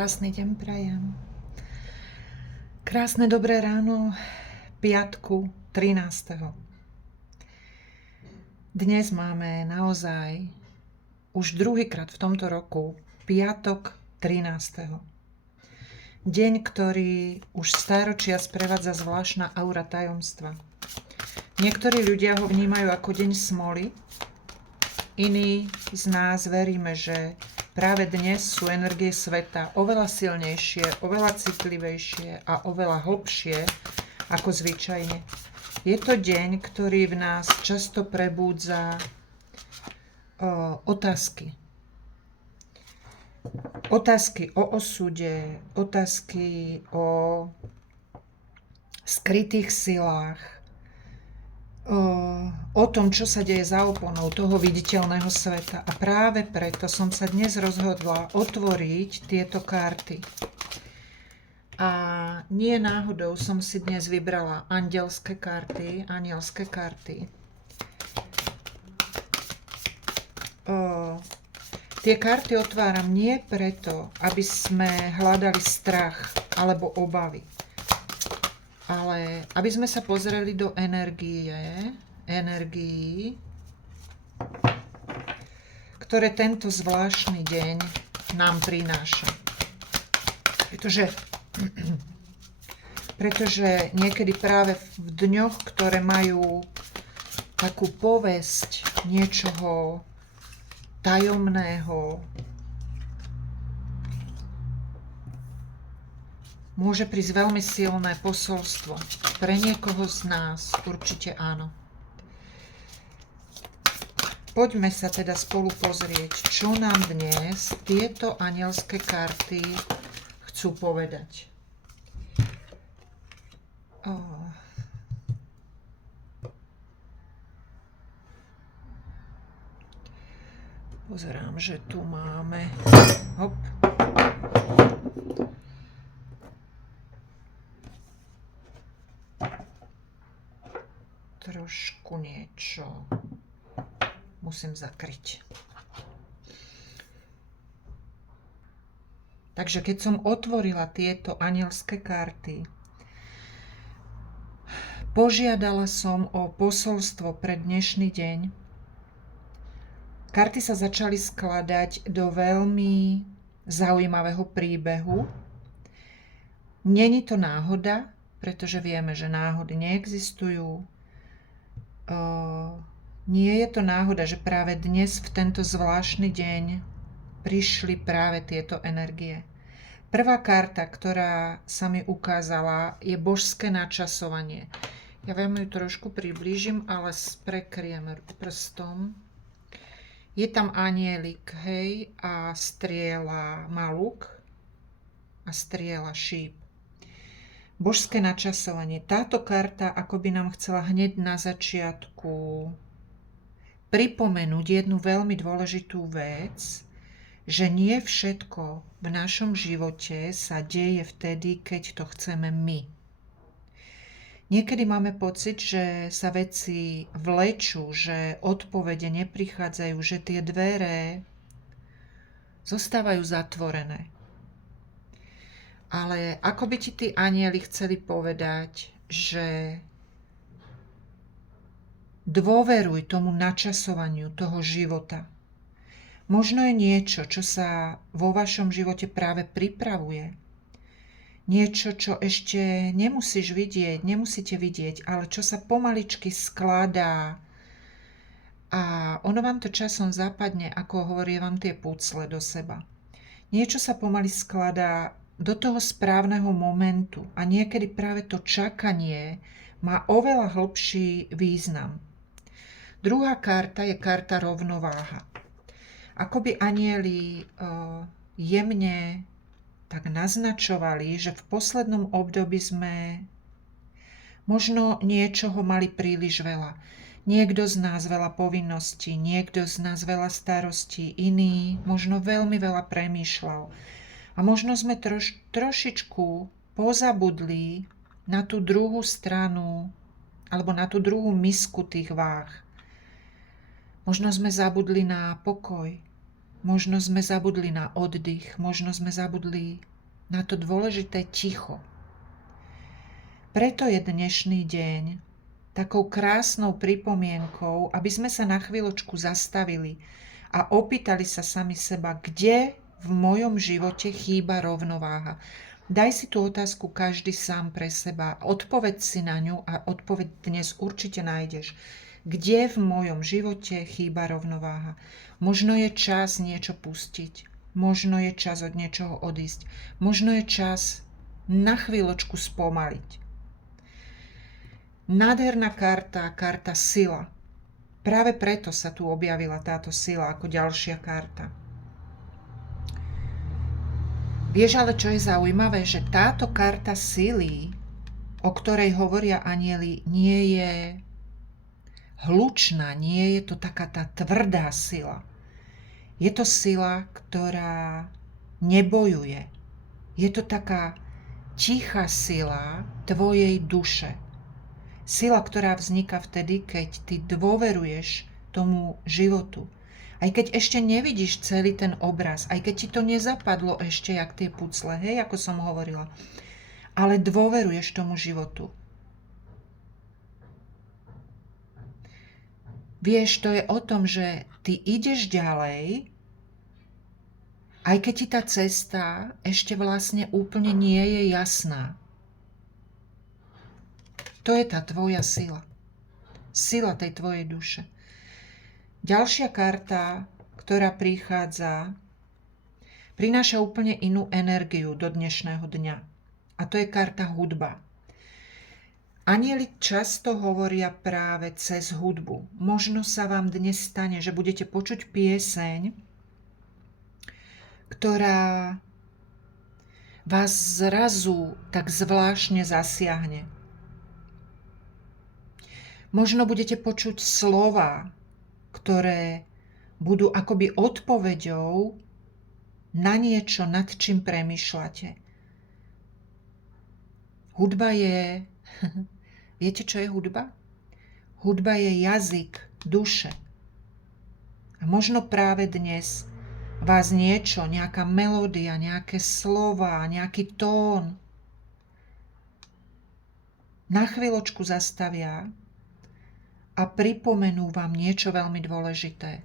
Krásny deň prajem. Krásne dobré ráno piatku 13. Dnes máme naozaj už druhýkrát v tomto roku piatok 13. Deň, ktorý už stáročia sprevádza zvláštna aura tajomstva. Niektorí ľudia ho vnímajú ako deň smoly, iní z nás veríme, že práve dnes sú energie sveta oveľa silnejšie, oveľa citlivejšie a oveľa hlbšie ako zvyčajne. Je to deň, ktorý v nás často prebúdza otázky. Otázky o osude, otázky o skrytých silách, o tom, čo sa deje za oponou toho viditeľného sveta. A práve preto som sa dnes rozhodla otvoriť tieto karty. A nie náhodou som si dnes vybrala anielské karty. Tie karty otváram nie preto, aby sme hľadali strach alebo obavy, ale aby sme sa pozreli do energií, ktoré tento zvláštny deň nám prináša. Pretože niekedy práve v dňoch, ktoré majú takú povesť niečoho tajomného, môže prísť veľmi silné posolstvo. Pre niekoho z nás určite áno. Poďme sa teda spolu pozrieť, čo nám dnes tieto anielské karty chcú povedať. Pozerám, že tu máme... Hop. Trošku niečo musím zakryť. Takže keď som otvorila tieto anielské karty, požiadala som o posolstvo pre dnešný deň. Karty sa začali skladať do veľmi zaujímavého príbehu. Není to náhoda, pretože vieme, že náhody neexistujú. Nie je to náhoda, že práve dnes v tento zvláštny deň prišli práve tieto energie. Prvá karta, ktorá sa mi ukázala, je božské načasovanie. Ja vám ju trošku priblížim, ale prekriem prstom. Je tam anielik, hej, a strieľa malúk a strieľa šíp. Božské načasovanie. Táto karta ako by nám chcela hneď na začiatku pripomenúť jednu veľmi dôležitú vec, že nie všetko v našom živote sa deje vtedy, keď to chceme my. Niekedy máme pocit, že sa veci vlečú, že odpovede neprichádzajú, že tie dvere zostávajú zatvorené. Ale ako by ti tí anjeli chceli povedať, že dôveruj tomu načasovaniu toho života. Možno je niečo, čo sa vo vašom živote práve pripravuje. Niečo, čo ešte nemusíte vidieť, ale čo sa pomaličky skladá. A ono vám to časom zapadne, ako hovorím vám tie pucle do seba. Niečo sa pomaly skladá do toho správneho momentu a niekedy práve to čakanie má oveľa hlbší význam. Druhá karta je karta rovnováha. Ako by anjeli jemne tak naznačovali, že v poslednom období sme možno niečoho mali príliš veľa. Niekto z nás veľa povinností, niekto z nás veľa starostí, iný možno veľmi veľa premýšľal. A možno sme trošičku pozabudli na tú druhú stranu alebo na tú druhú misku tých váh. Možno sme zabudli na pokoj, Možno sme zabudli na oddych, možno sme zabudli na to dôležité ticho. Preto je dnešný deň takou krásnou pripomienkou, aby sme sa na chvíľočku zastavili a opýtali sa sami seba, kde v mojom živote chýba rovnováha. Daj si tú otázku každý sám pre seba, odpoveď si na ňu a odpoveď dnes určite nájdeš. Kde v mojom živote chýba rovnováha? Možno je čas niečo pustiť, možno je čas od niečoho odísť, možno je čas na chvíľočku spomaliť. Nádherná karta sila. Práve preto sa tu objavila táto sila ako ďalšia karta. Vieš ale, čo je zaujímavé, že táto karta sily, o ktorej hovoria anjeli, nie je hlučná, nie je to taká tá tvrdá sila. Je to sila, ktorá nebojuje. Je to taká tichá sila tvojej duše. Sila, ktorá vzniká vtedy, keď ty dôveruješ tomu životu. Aj keď ešte nevidíš celý ten obraz, aj keď ti to nezapadlo ešte, jak tie pucle, hej, ako som hovorila. Ale dôveruješ tomu životu. Vieš, to je o tom, že ty ideš ďalej, aj keď ti tá cesta ešte vlastne úplne nie je jasná. To je tá tvoja sila. Sila tej tvojej duše. Ďalšia karta, ktorá prináša úplne inú energiu do dnešného dňa. A to je karta hudba. Anjeli často hovoria práve cez hudbu. Možno sa vám dnes stane, že budete počuť pieseň, ktorá vás zrazu tak zvláštne zasiahne. Možno budete počuť slova, ktoré budú akoby odpoveďou na niečo, nad čím premýšľate. Hudba je... Viete, čo je hudba? Hudba je jazyk duše. A možno práve dnes vás niečo, nejaká melódia, nejaké slova, nejaký tón na chvíľočku zastavia a pripomenú vám niečo veľmi dôležité.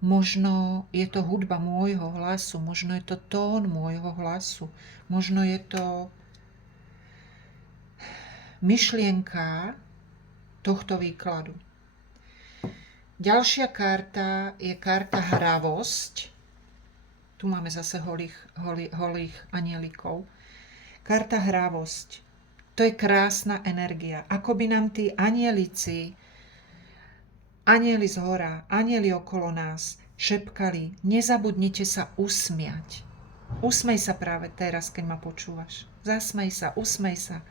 Možno je to hudba môjho hlasu, možno je to tón môjho hlasu, možno je to myšlienka tohto výkladu. Ďalšia karta je karta hravosť. Tu máme zase holých anielikov. Karta hravosť. To je krásna energia. Ako by nám tí anielici, anieli z hora, anieli okolo nás šepkali, nezabudnite sa usmiať. Usmej sa práve teraz, keď ma počúvaš. Zasmej sa, usmej sa.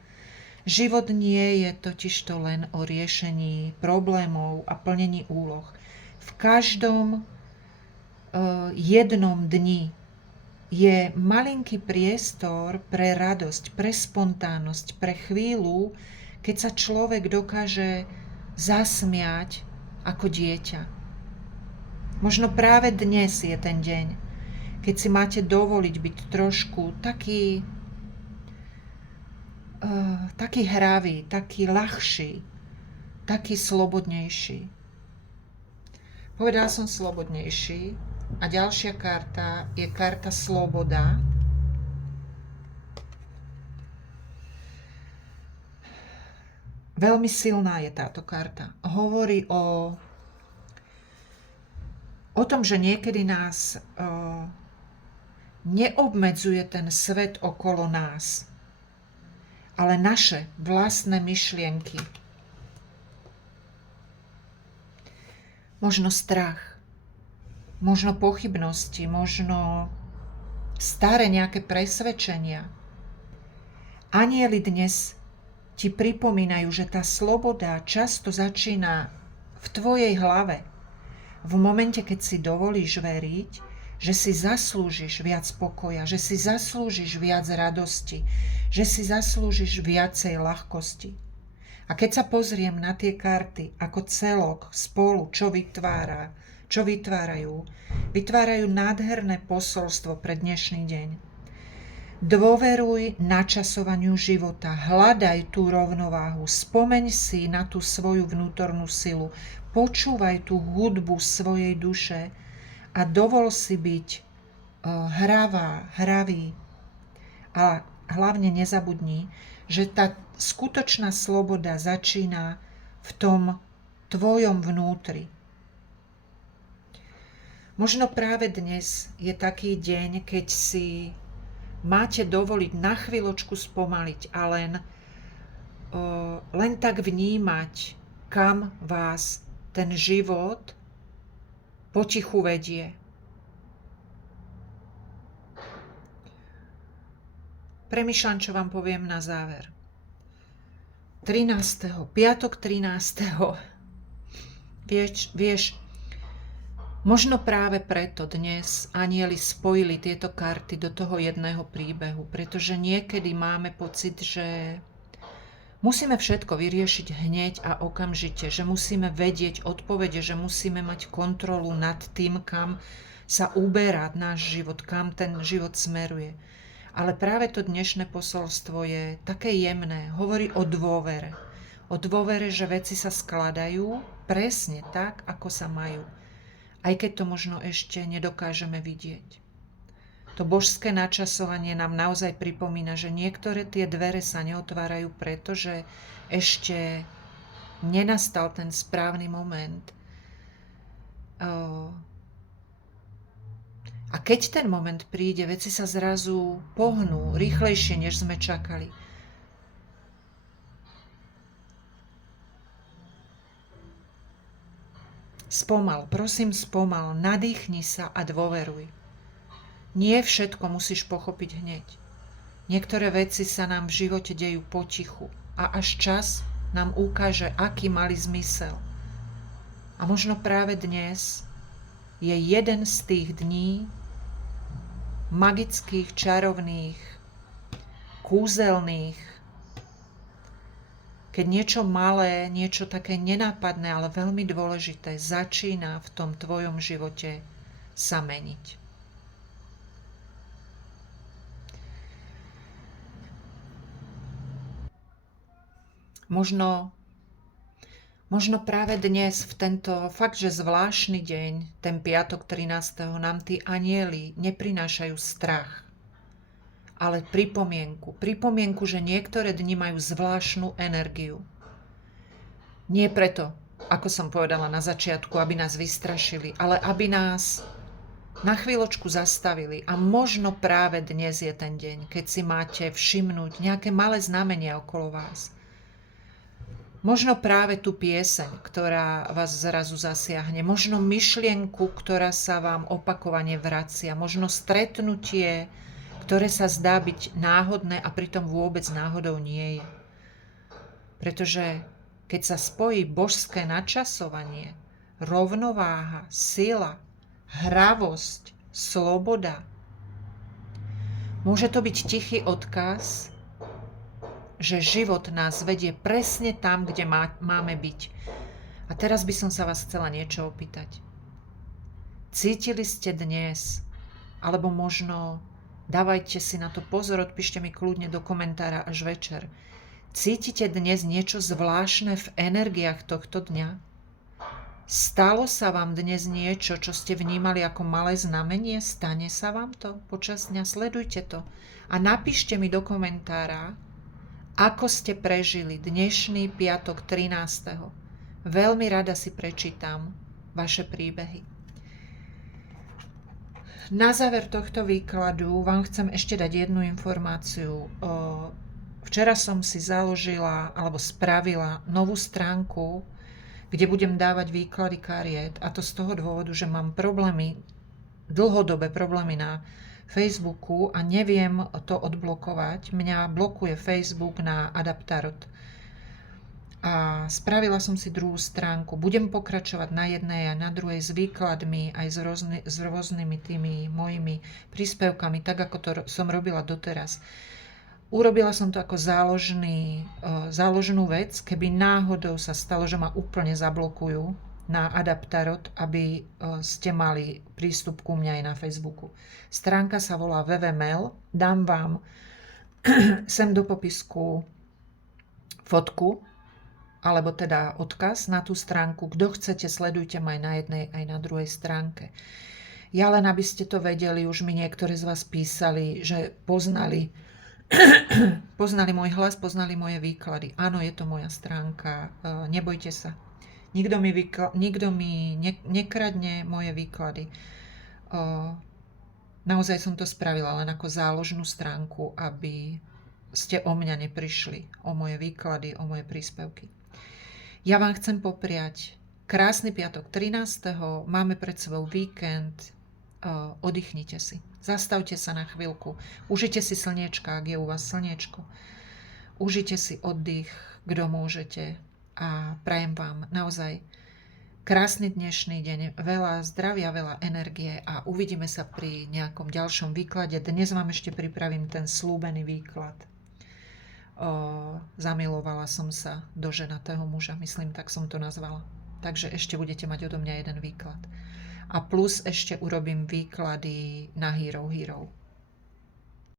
Život nie je totižto len o riešení problémov a plnení úloh. V každom jednom dni je malinký priestor pre radosť, pre spontánnosť, pre chvíľu, keď sa človek dokáže zasmiať ako dieťa. Možno práve dnes je ten deň, keď si máte dovoliť byť trošku taký hravý, taký ľahší, taký slobodnejší. Povedala som slobodnejší a ďalšia karta je karta sloboda. Veľmi silná je táto karta. Hovorí o tom, že niekedy nás neobmedzuje ten svet okolo nás, ale naše vlastné myšlienky. Možno strach, možno pochybnosti, možno staré nejaké presvedčenia. Anjeli dnes ti pripomínajú, že tá sloboda často začína v tvojej hlave. V momente, keď si dovolíš veriť, že si zaslúžiš viac pokoja, že si zaslúžiš viac radosti, že si zaslúžiš viacej ľahkosti. A keď sa pozriem na tie karty ako celok spolu, čo vytvára, Čo vytvárajú? Vytvárajú nádherné posolstvo pre dnešný deň. Dôveruj načasovaniu života, hľadaj tú rovnováhu, spomeň si na tú svoju vnútornú silu, počúvaj tú hudbu svojej duše a dovol si byť hravý. A hlavne nezabudni, že tá skutočná sloboda začína v tom tvojom vnútri. Možno práve dnes je taký deň, keď si máte dovoliť na chvíľočku spomaliť a len tak vnímať, kam vás ten život potichu vedie. Premýšľam, čo vám poviem na záver. Piatok 13. Vieš, možno práve preto dnes anjeli spojili tieto karty do toho jedného príbehu, pretože niekedy máme pocit, že musíme všetko vyriešiť hneď a okamžite, že musíme vedieť odpovede, že musíme mať kontrolu nad tým, kam sa uberá náš život, kam ten život smeruje. Ale práve to dnešné posolstvo je také jemné. Hovorí o dôvere. O dôvere, že veci sa skladajú presne tak, ako sa majú. Aj keď to možno ešte nedokážeme vidieť. To božské načasovanie nám naozaj pripomína, že niektoré tie dvere sa neotvárajú, pretože ešte nenastal ten správny moment. A keď ten moment príde, veci sa zrazu pohnú rýchlejšie, než sme čakali. Prosím spomal, nadýchni sa a dôveruj. Nie všetko musíš pochopiť hneď. Niektoré veci sa nám v živote dejú potichu a až čas nám ukáže, aký mali zmysel. A možno práve dnes je jeden z tých dní, magických, čarovných, kúzelných, keď niečo malé, niečo také nenápadné, ale veľmi dôležité začína v tom tvojom živote sa meniť. Možno práve dnes, v tento fakt, že zvláštny deň, ten piatok 13. nám tí anjeli neprinášajú strach, ale pripomienku, že niektoré dni majú zvláštnu energiu. Nie preto, ako som povedala na začiatku, aby nás vystrašili, ale aby nás na chvíľočku zastavili. A možno práve dnes je ten deň, keď si máte všimnúť nejaké malé znamenia okolo vás. Možno práve tú pieseň, ktorá vás zrazu zasiahne. Možno myšlienku, ktorá sa vám opakovane vracia. Možno stretnutie, ktoré sa zdá byť náhodné a pritom vôbec náhodou nie je. Pretože keď sa spojí božské načasovanie, rovnováha, sila, hravosť, sloboda, môže to byť tichý odkaz, že život nás vedie presne tam, kde máme byť. A teraz by som sa vás chcela niečo opýtať. Cítili ste dnes, alebo možno dávajte si na to pozor, odpíšte mi kľudne do komentára až večer. Cítite dnes niečo zvláštne v energiách tohto dňa? Stalo sa vám dnes niečo, čo ste vnímali ako malé znamenie? Stane sa vám to počas dňa? Sledujte to a napíšte mi do komentára, ako ste prežili dnešný piatok 13. Veľmi rada si prečítam vaše príbehy. Na záver tohto výkladu vám chcem ešte dať jednu informáciu. Včera som si založila alebo spravila novú stránku, kde budem dávať výklady kariet, a to z toho dôvodu, že mám dlhodobé problémy na Facebooku a neviem to odblokovať. Mňa blokuje Facebook na Adaptarot. A spravila som si druhú stránku. Budem pokračovať na jednej a na druhej s výkladmi, aj s rôznymi tými mojimi príspevkami, tak ako to som robila doteraz. Urobila som to ako záložnú vec, keby náhodou sa stalo, že ma úplne zablokujú na Adaptarot, aby ste mali prístup ku mňa aj na Facebooku. Stránka sa volá www.mail. Dám vám sem do popisku fotku, alebo teda odkaz na tú stránku. Kto chcete, sledujte ma aj na jednej, aj na druhej stránke. Ja len, aby ste to vedeli, už mi niektorí z vás písali, že poznali môj hlas, poznali moje výklady. Áno, je to moja stránka, nebojte sa. Nikto mi nekradne moje výklady. Naozaj som to spravila len ako záložnú stránku, aby ste o mňa neprišli, o moje výklady, o moje príspevky. Ja vám chcem popriať krásny piatok 13. Máme pred sebou víkend. Oddychnite si. Zastavte sa na chvíľku. Užite si slniečka, ak je u vás slniečko. Užite si oddych, kto môžete. A prajem vám naozaj krásny dnešný deň, veľa zdravia, veľa energie a uvidíme sa pri nejakom ďalšom výklade. Dnes vám ešte pripravím ten slúbený výklad. Zamilovala som sa do ženatého muža, myslím, tak som to nazvala. Takže ešte budete mať odo mňa jeden výklad. A plus ešte urobím výklady na Hero Hero.